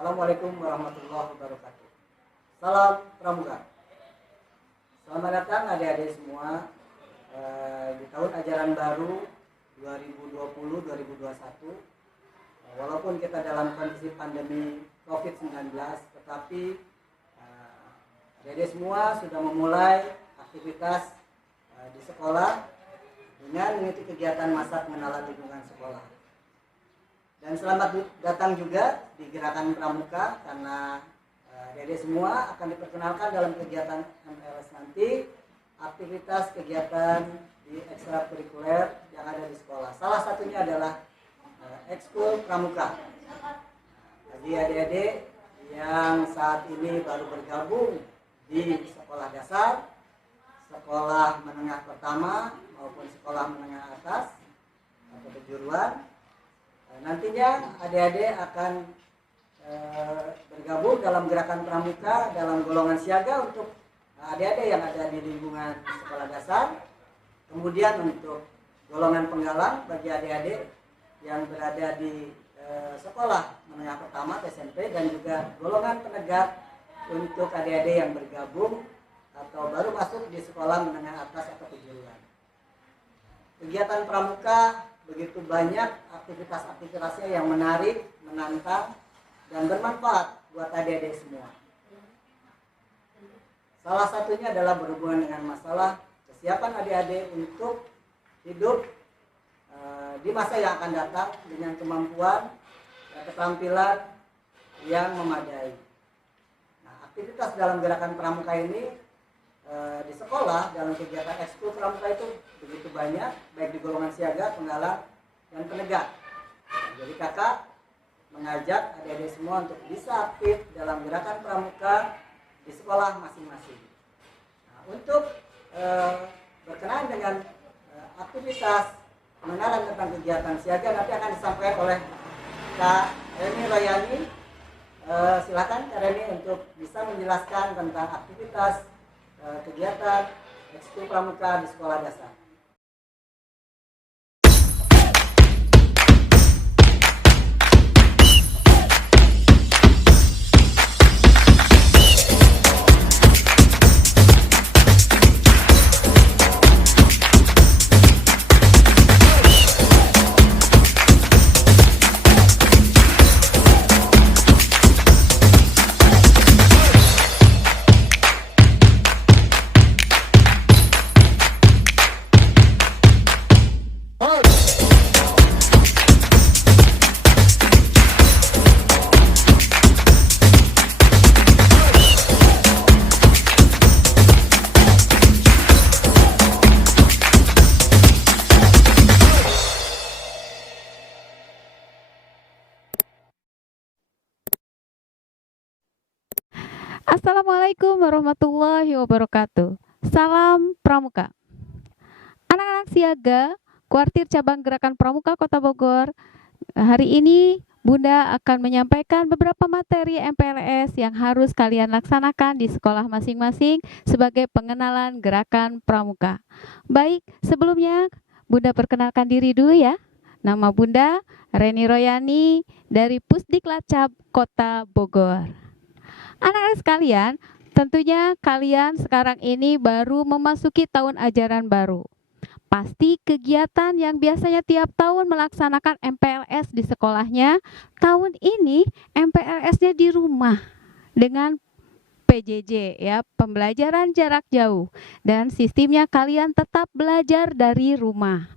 Assalamualaikum warahmatullahi wabarakatuh. Salam Pramuka. Selamat datang adik-adik semua di tahun ajaran baru 2020-2021. Walaupun kita dalam kondisi pandemi COVID-19, tetapi adik-adik semua sudah memulai aktivitas di sekolah dengan mengikuti kegiatan masa pengenalan lingkungan sekolah. Dan selamat datang juga di Gerakan Pramuka, karena adik-adik semua akan diperkenalkan dalam kegiatan MPLS nanti, aktivitas kegiatan di ekstrakurikuler yang ada di sekolah. Salah satunya adalah ekskul Pramuka. Bagi adik-adik yang saat ini baru bergabung di sekolah dasar, sekolah menengah pertama maupun sekolah menengah atas atau kejuruan, nantinya adik-adik akan bergabung dalam Gerakan Pramuka dalam golongan siaga untuk adik-adik yang ada di lingkungan sekolah dasar. Kemudian untuk golongan penggalang bagi adik-adik yang berada di sekolah menengah pertama SMP, dan juga golongan penegak untuk adik-adik yang bergabung atau baru masuk di sekolah menengah atas atau kejuruan. Kegiatan Pramuka begitu banyak aktivitas-aktivitasnya yang menarik, menantang, dan bermanfaat buat adik-adik semua. Salah satunya adalah berhubungan dengan masalah kesiapan adik-adik untuk hidup di masa yang akan datang dengan kemampuan dan keterampilan yang memadai. Nah, aktivitas dalam Gerakan Pramuka ini di sekolah dalam kegiatan ekskul Pramuka itu begitu banyak, baik di golongan siaga, penggalang, dan penegak. Jadi kakak mengajak adik-adik semua untuk bisa aktif dalam Gerakan Pramuka di sekolah masing-masing. Nah, untuk berkenaan dengan aktivitas pengenalan tentang kegiatan siaga nanti akan disampaikan oleh Kak Reni Royani. Silakan Kak Reni untuk bisa menjelaskan tentang aktivitas kegiatan ekskul Pramuka di sekolah dasar. Assalamualaikum warahmatullahi wabarakatuh. Salam Pramuka. Anak-anak siaga Kuartir Cabang Gerakan Pramuka Kota Bogor, hari ini Bunda akan menyampaikan beberapa materi MPLS yang harus kalian laksanakan di sekolah masing-masing sebagai pengenalan Gerakan Pramuka. Baik, sebelumnya Bunda perkenalkan diri dulu ya. Nama Bunda Reni Royani dari Pusdiklacab Kota Bogor. Anak-anak sekalian, tentunya kalian sekarang ini baru memasuki tahun ajaran baru. Pasti kegiatan yang biasanya tiap tahun melaksanakan MPLS di sekolahnya, tahun ini MPLS-nya di rumah dengan PJJ ya, pembelajaran jarak jauh, dan sistemnya kalian tetap belajar dari rumah.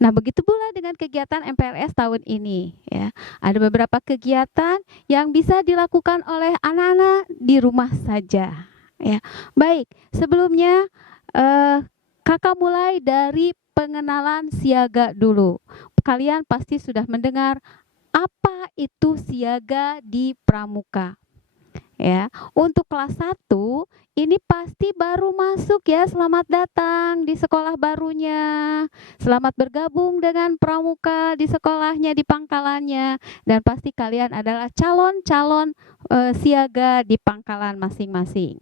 Nah, begitu pula dengan kegiatan MPLS tahun ini ya. Ada beberapa kegiatan yang bisa dilakukan oleh anak-anak di rumah saja ya. Baik, sebelumnya kakak mulai dari pengenalan siaga dulu. Kalian pasti sudah mendengar apa itu siaga di Pramuka. Ya, untuk kelas 1 ini pasti baru masuk ya. Selamat datang di sekolah barunya. Selamat bergabung dengan Pramuka di sekolahnya, di pangkalannya, dan pasti kalian adalah calon-calon siaga di pangkalan masing-masing.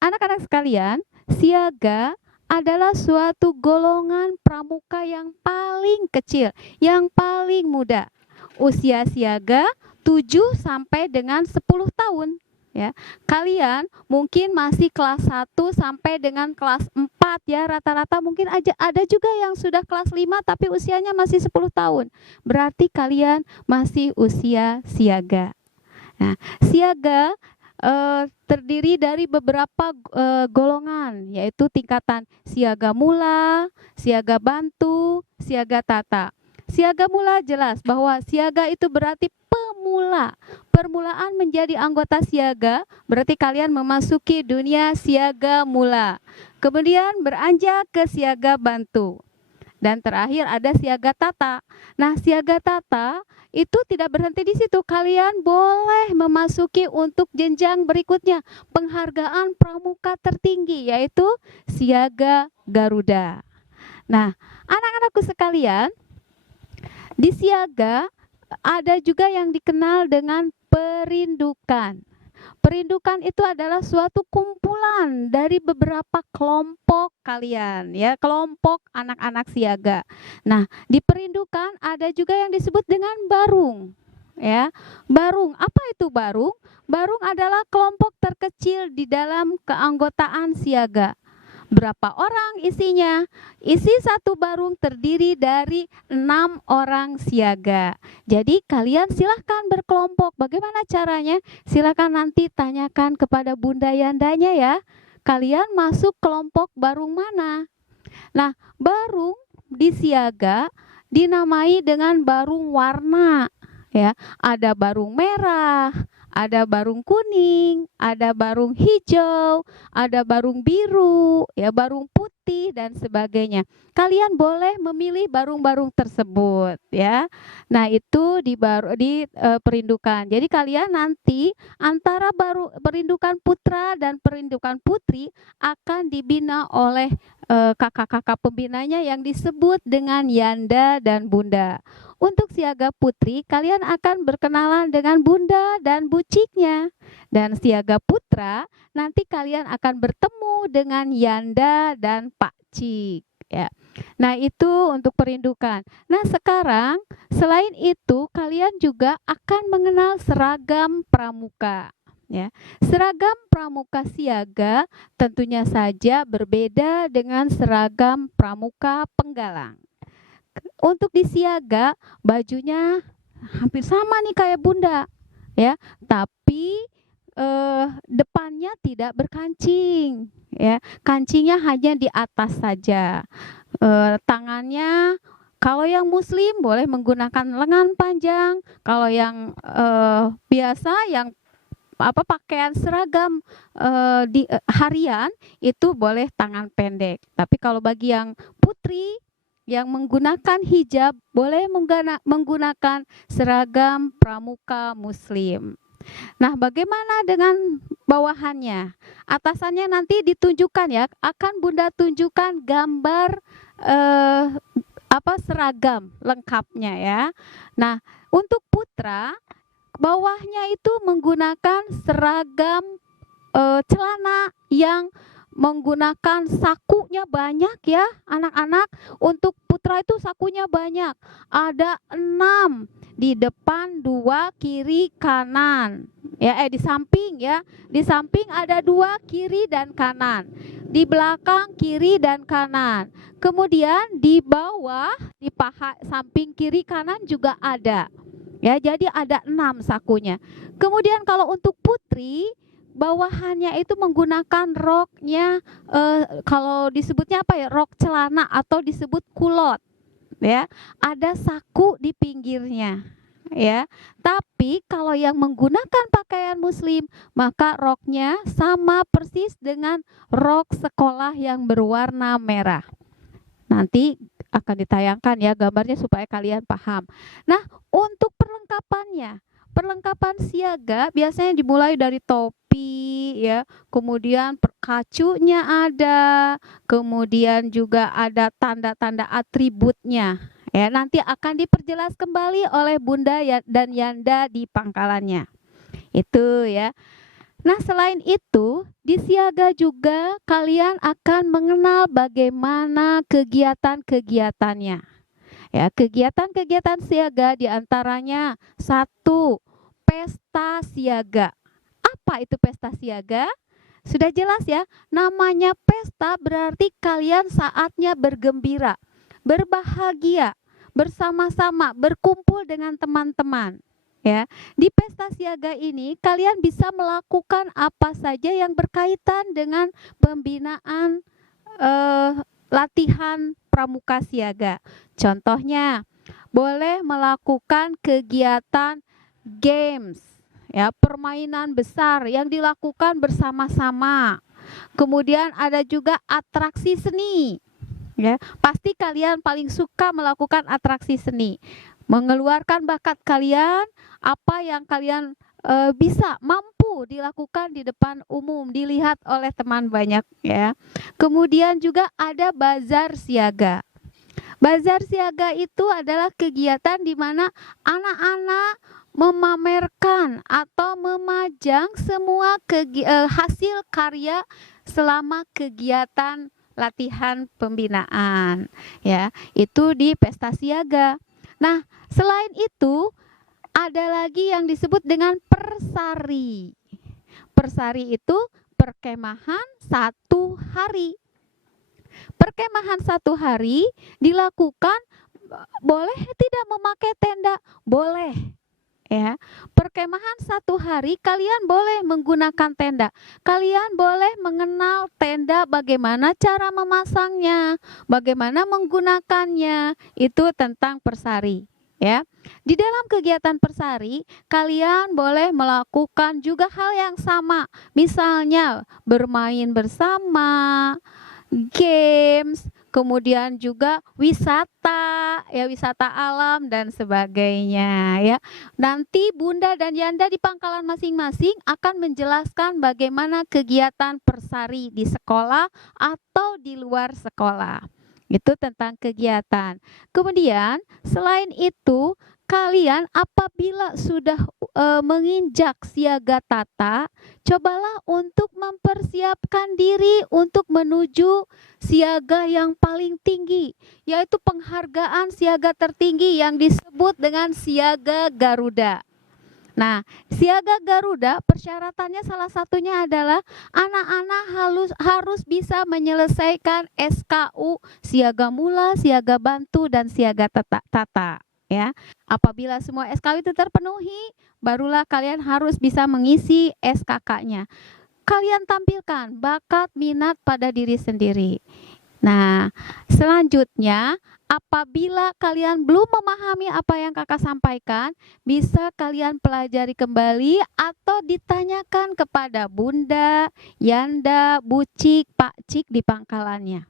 Anak-anak sekalian, siaga adalah suatu golongan pramuka yang paling kecil, yang paling muda. Usia siaga 7 sampai dengan 10 tahun. Ya, kalian mungkin masih kelas 1 sampai dengan kelas 4 ya, rata-rata mungkin aja ada juga yang sudah kelas 5 tapi usianya masih 10 tahun. Berarti kalian masih usia siaga. Nah, siaga terdiri dari beberapa golongan, yaitu tingkatan siaga mula, siaga bantu, siaga tata. Siaga mula jelas bahwa siaga itu berarti pemula. Permulaan menjadi anggota siaga berarti kalian memasuki dunia siaga mula. Kemudian beranjak ke siaga bantu. Dan terakhir ada siaga tata. Nah, siaga tata itu tidak berhenti di situ. Kalian boleh memasuki untuk jenjang berikutnya, penghargaan pramuka tertinggi, yaitu siaga Garuda. Nah, anak-anakku sekalian, di siaga ada juga yang dikenal dengan perindukan. Perindukan itu adalah suatu kumpulan dari beberapa kelompok kalian, ya, kelompok anak-anak siaga. Nah, di perindukan ada juga yang disebut dengan barung, ya. Barung, apa itu barung? Barung adalah kelompok terkecil di dalam keanggotaan siaga. Berapa orang isinya? Isi satu barung terdiri dari 6 orang siaga. Jadi kalian silahkan berkelompok. Bagaimana caranya? Silahkan nanti tanyakan kepada Bunda Yandanya ya. Kalian masuk kelompok barung mana? Nah, barung di siaga dinamai dengan barung warna. Ya, ada barung merah, ada barung kuning, ada barung hijau, ada barung biru, ya, barung putih dan sebagainya. Kalian boleh memilih barung-barung tersebut, ya. Nah, itu di perindukan. Jadi kalian nanti antara perindukan putra dan perindukan putri akan dibina oleh kakak-kakak pembinanya yang disebut dengan Yanda dan Bunda. Untuk siaga putri, kalian akan berkenalan dengan Bunda dan Buciknya. Dan siaga putra, nanti kalian akan bertemu dengan Yanda dan Pak Cik. Ya. Nah, itu untuk perindukan. Nah, sekarang selain itu, kalian juga akan mengenal seragam pramuka. Ya. Seragam pramuka siaga tentunya saja berbeda dengan seragam pramuka penggalang. Untuk di siaga bajunya hampir sama nih kayak Bunda, ya, tapi depannya tidak berkancing, ya, kancingnya hanya di atas saja. Tangannya kalau yang Muslim boleh menggunakan lengan panjang, kalau yang biasa yang pakaian seragam di harian itu boleh tangan pendek. Tapi kalau bagi yang putri yang menggunakan hijab boleh menggunakan seragam pramuka Muslim. Nah, bagaimana dengan bawahannya? Atasannya nanti ditunjukkan ya, akan Bunda tunjukkan gambar seragam lengkapnya ya. Nah, untuk putra bawahnya itu menggunakan seragam celana yang menggunakan sakunya banyak ya anak-anak. Untuk putra itu sakunya banyak, ada 6 di depan, 2 kiri kanan ya, di samping ya, di samping ada 2 kiri dan kanan, di belakang kiri dan kanan, kemudian di bawah di paha samping kiri kanan juga ada ya, jadi ada 6 sakunya. Kemudian kalau untuk putri bawahannya itu menggunakan roknya, kalau disebutnya apa ya, rok celana atau disebut kulot ya, ada saku di pinggirnya ya. Tapi kalau yang menggunakan pakaian Muslim maka roknya sama persis dengan rok sekolah yang berwarna merah. Nanti akan ditayangkan ya gambarnya supaya kalian paham. Nah, untuk perlengkapannya, perlengkapan siaga biasanya dimulai dari topi ya, kemudian kacunya ada, kemudian juga ada tanda-tanda atributnya ya. Nanti akan diperjelas kembali oleh Bunda dan Yanda di pangkalannya. Itu ya. Nah, selain itu, di siaga juga kalian akan mengenal bagaimana kegiatan-kegiatannya. Ya, kegiatan-kegiatan siaga diantaranya 1, pesta siaga. Apa itu pesta siaga? Sudah jelas ya, namanya pesta berarti kalian saatnya bergembira, berbahagia, bersama-sama, berkumpul dengan teman-teman. Ya, di pesta siaga ini kalian bisa melakukan apa saja yang berkaitan dengan pembinaan latihan pramuka siaga. Contohnya, boleh melakukan kegiatan games, ya, permainan besar yang dilakukan bersama-sama. Kemudian ada juga atraksi seni. Ya, pasti kalian paling suka melakukan atraksi seni. Mengeluarkan bakat kalian, apa yang kalian bisa mampu dilakukan di depan umum, dilihat oleh teman banyak, ya. Kemudian juga ada bazar siaga. Bazar siaga itu adalah kegiatan di mana anak-anak memamerkan atau memajang semua hasil karya selama kegiatan latihan pembinaan, ya. Itu di pesta siaga. Nah, selain itu ada lagi yang disebut dengan persari. Persari itu perkemahan 1 hari. Perkemahan 1 hari dilakukan, boleh tidak memakai tenda? Boleh. Ya, perkemahan 1 hari kalian boleh menggunakan tenda. Kalian boleh mengenal tenda, bagaimana cara memasangnya, bagaimana menggunakannya. Itu tentang persari, ya. Di dalam kegiatan persari kalian boleh melakukan juga hal yang sama. Misalnya bermain bersama, games, kemudian juga wisata, ya, wisata alam dan sebagainya, ya. Nanti Bunda dan Yanda di pangkalan masing-masing akan menjelaskan bagaimana kegiatan persari di sekolah atau di luar sekolah. Itu tentang kegiatan. Kemudian selain itu, kalian apabila sudah menginjak siaga tata, cobalah untuk mempersiapkan diri untuk menuju siaga yang paling tinggi, yaitu penghargaan siaga tertinggi yang disebut dengan siaga Garuda. Nah, siaga Garuda persyaratannya salah satunya adalah anak-anak harus bisa menyelesaikan SKU siaga mula, siaga bantu, dan siaga tata, ya. Apabila semua SKU itu terpenuhi, barulah kalian harus bisa mengisi SKK-nya. Kalian tampilkan bakat minat pada diri sendiri. Nah, selanjutnya apabila kalian belum memahami apa yang kakak sampaikan, bisa kalian pelajari kembali atau ditanyakan kepada Bunda, Yanda, Bucik, Pak Cik di pangkalannya.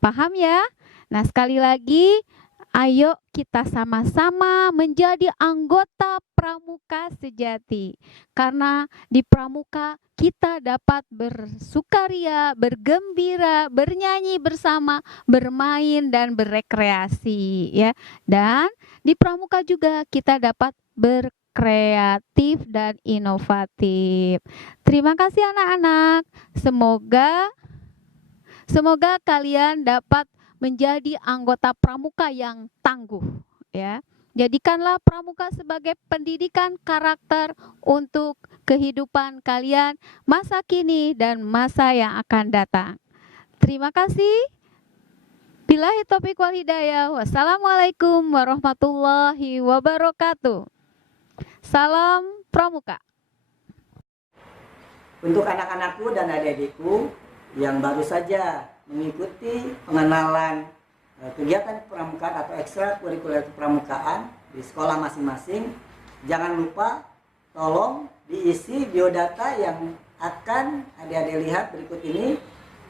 Paham ya? Nah, sekali lagi, ayo kita sama-sama menjadi anggota pramuka sejati. Karena di pramuka kita dapat bersukaria, bergembira, bernyanyi bersama, bermain dan berrekreasi, ya. Dan di pramuka juga kita dapat berkreatif dan inovatif. Terima kasih anak-anak. Semoga kalian dapat menjadi anggota pramuka yang tangguh, ya. Jadikanlah pramuka sebagai pendidikan karakter untuk kehidupan kalian masa kini dan masa yang akan datang. Terima kasih. Billahi taufiq wal hidayah. Wassalamualaikum warahmatullahi wabarakatuh. Salam pramuka. Untuk anak-anakku dan adik-adikku yang baru saja mengikuti pengenalan kegiatan pramukaan atau ekstrakurikuler pramukaan di sekolah masing-masing, jangan lupa tolong diisi biodata yang akan adik-adik lihat berikut ini,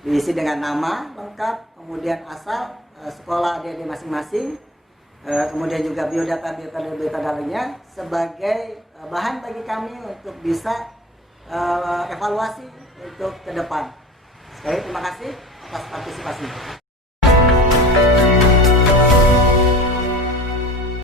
diisi dengan nama lengkap, kemudian asal sekolah adik-adik masing-masing, kemudian juga biodata lainnya sebagai bahan bagi kami untuk bisa evaluasi untuk ke depan. Sekali terima kasih atas partisipasi.